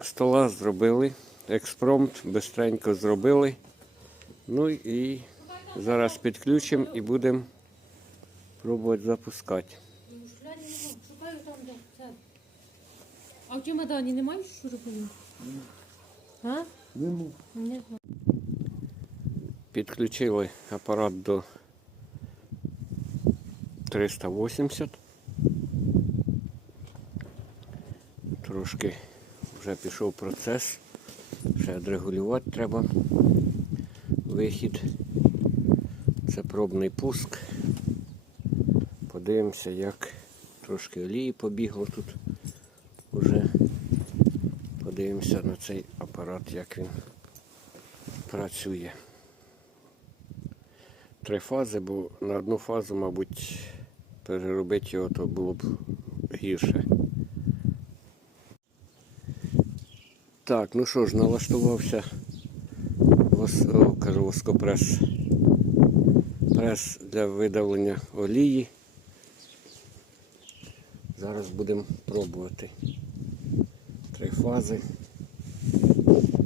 Стола зробили, експромт бистренько зробили. Ну і зараз підключимо і будемо пробувати запускати. А в чемодані немає шуруповин? А? Нема. Не. Підключили апарат до 380. Трошки вже пішов процес. Ще відрегулювати треба вихід. Це пробний пуск. Подивимося, як трошки олії побігло тут. Уже подивимося на цей апарат, як він працює. Три фази, бо на одну фазу, мабуть, переробити його то було б гірше. Так, ну що ж, налаштувався вос, кажу, воскопрес. Прес для видавлення олії. Зараз будемо пробувати. Три фази.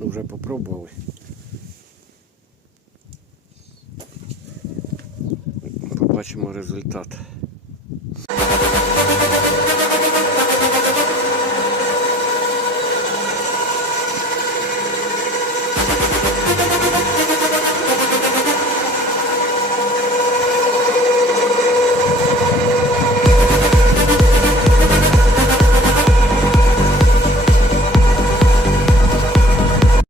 Ну, вже попробували. Побачимо результат.